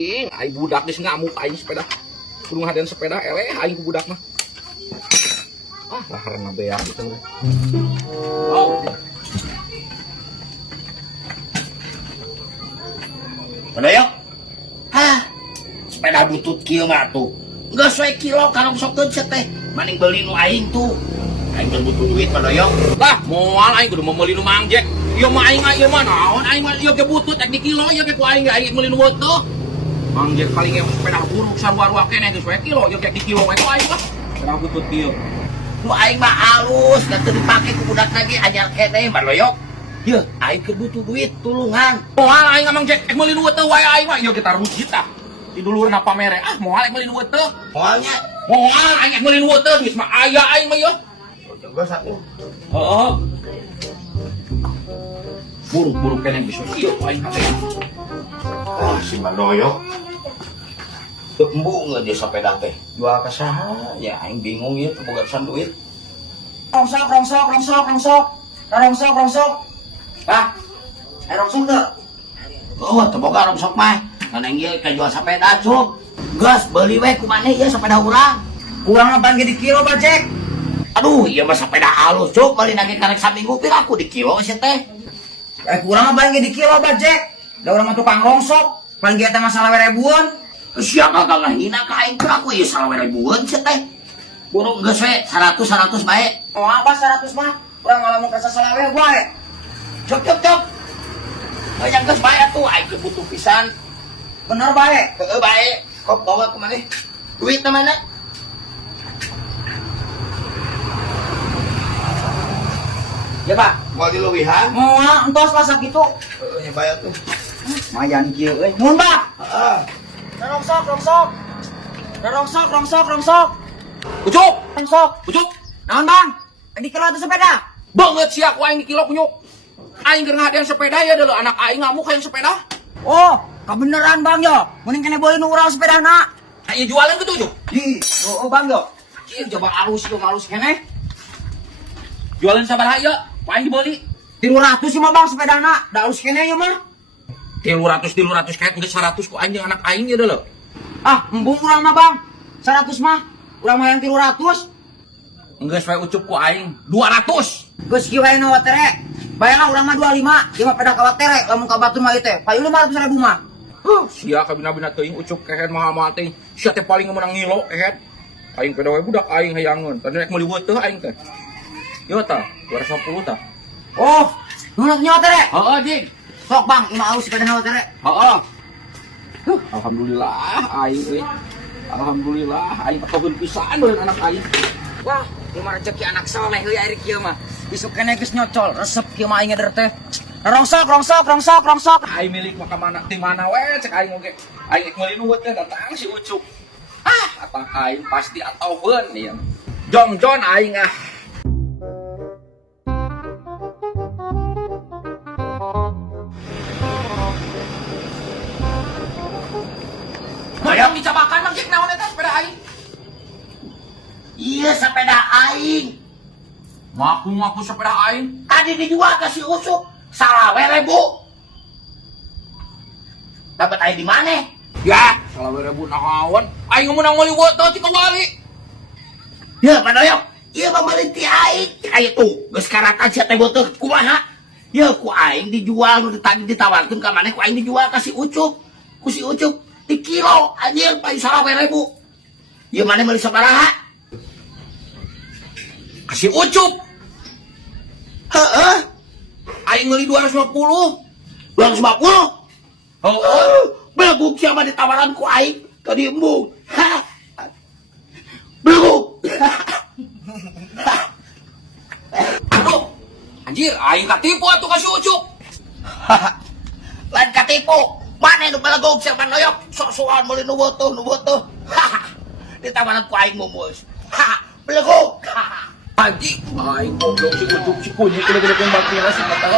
Aing budak geus ngamuk aing sepeda. Kudu ngadean sepeda eleh aing ku budak mah. Ah, laharna beak gitu. Oh. Padayo. Hah. Sepeda butut kieu mah tuh. Geus we kilo kalau sokeun teh. Maning beli nu aing tuh. Aing teh butuh duit padayo. Lah, moal aing kudu meuli nu Mang Jack. Ieu mah aing ieu mah naon aing mah ieu ge butut tek di kilo ieu ge ku aing aing meuli nu teu. Mang Jack paling yang sepeda buruk sarua-rua kene geus we kilo ieu ge di kilo we ku aing mah. Sepeda butut kieu. Nu aing mah halus dan teu dipake ku budak lagi anyar kene padayo. Yeuh, aing keur butuh duit tulungan. Moal aing Mang Jack meuli nu teu wae aing mah ieu ge tarujit tah. Di dulurna pamere ah moal aing meuli nu teu. Moalnya Moal aing meuli nu teu geus mah aya aing mah ieu. coba satu. Heeh. Buruk-buruk kene geus ieu aing teh. Ah, si Mandoyo. Teu embung dia sepeda teh. Jual ka saha? Ya aing bingung ieu teu boga pisan duit. Rongsok. Ah. Rongsok teu. Oh, teu boga rongsok mah. Karena ieu ka jual sepeda, Cuk. Gas beli we ku maneh ieu sepeda urang. Urang mah di kilo, Bajek. Aduh, iya mah sepeda halus, Cuk. Bali nage karek saminggu pira aku di kilo sih teh. Kurang mah di kilo, Bajek. Da urang mah tukang rongsok. Paling ge teh masalah ribuan. Sia kagak ngahina ka aing teh aku ieu salah ribuan sih teh. Burung geus we 100 bae. Oh, apa 100 mah? Urang ngalamun rasa salah we bae. Cuk. Yang geus bae atuh aing teh butuh pisan. Bener bae. Heeh bae. Kok bawa ke mana? Duit na mana? Ya Pak, mau diluwihan? Mau entos lah sakitu. Heeh, bayar tuh. Mayan kieu euy. Nuhun Pak. Heeh. Rongsok. Ucuk. Ucuk. Naon Bang? Di kilo atuh sepeda. Banget sia ku aing di kilo kunyuk. Aing keur ngadean sepeda ya deuleu anak aing ngamuk hayang sepeda. Oh, kebeneran Bang yo. Mending kene boleh nu urang sepedana. Aya jualan kitu Ucuk. Oh Bang yo. Ieu coba alus kene. Jualan sabaraha ieu? Ku aing dibeli. 300 sih mah Bang sepedana. Da alus kene ieu mah. 300 kayak geus 100 ku aing jeung anak aing ya deuleu. Ah, embung urang mah Bang. 100 mah. Urang mah yang 300. Enggeus we ucup ku aing 200. Geus kieu wae nu tere. Bayangna urang mah 25. Ieu mah peda ka tere lamun ka Batu mah ieu teh. Payu 500.000 mah. Sia kabina-bina teuing ucup kehen mahal-mahal teh. Sia teh paling meunang ngilo kehen. Aing peda we budak aing hayangeun. Tadi rek meuli teu aing teh. Ieu tah 250 tah. Oh, nu nyawa tere. Heeh, Jing. Sok Bang, imah alus sepeda nu tere. Heeh. Alhamdulillah aing euy. Alhamdulillah aing patogeun pisan beureun anak aing. Wah, ieu mah rezeki anak saleh euy ari kieu mah. Isuk kene geus nyocol, resep kieu mah aing eder teh. Rongsok. Aing milik mah ka mana ti mana we cek aing oge. Aing meuli nu teh datang si Ucup. Ah, atang aing pasti atoheun ieu. Jongjon aing ah. Hayang dicabakan Mang Jack naon eta sepeda aing? Iya sepeda aing. Ngaku sepeda aing. Tadi dijual ke si Usuk. Salah we ribu. Dapat aing di mana? Ya, salah we ribu naon? Aing meunang meuli teu ti kembali. Ya, Padoyo. Ieu mah meuli ti aing. Aya tuh, geus karata sia teh beuteung kumaha? Ya ku aing dijual nu tadi ditawarkeun ka maneh ku aing dijual ka si Ucup. Ku si Ucup di kilo anjir paling salah we ribu. Ieu maneh meuli sabaraha? Ka si Ucup. Heeh. Aing meuli 250. 250? Heeh. Belaguk siapa ditawaran ku aing tadi embung. Ha. Belaguk. Aduh. Anjir, aing katipu atuh ka si Ucup. Lain katipu. Mana nu belaguk siapa noyok? Sok-sokan meuli nu beutuh. Ditawaran ku aing mumus. Ha. Belaguk. Anjing, aing goblok si Ucup si kunyit gede-gede pun bakira si kata.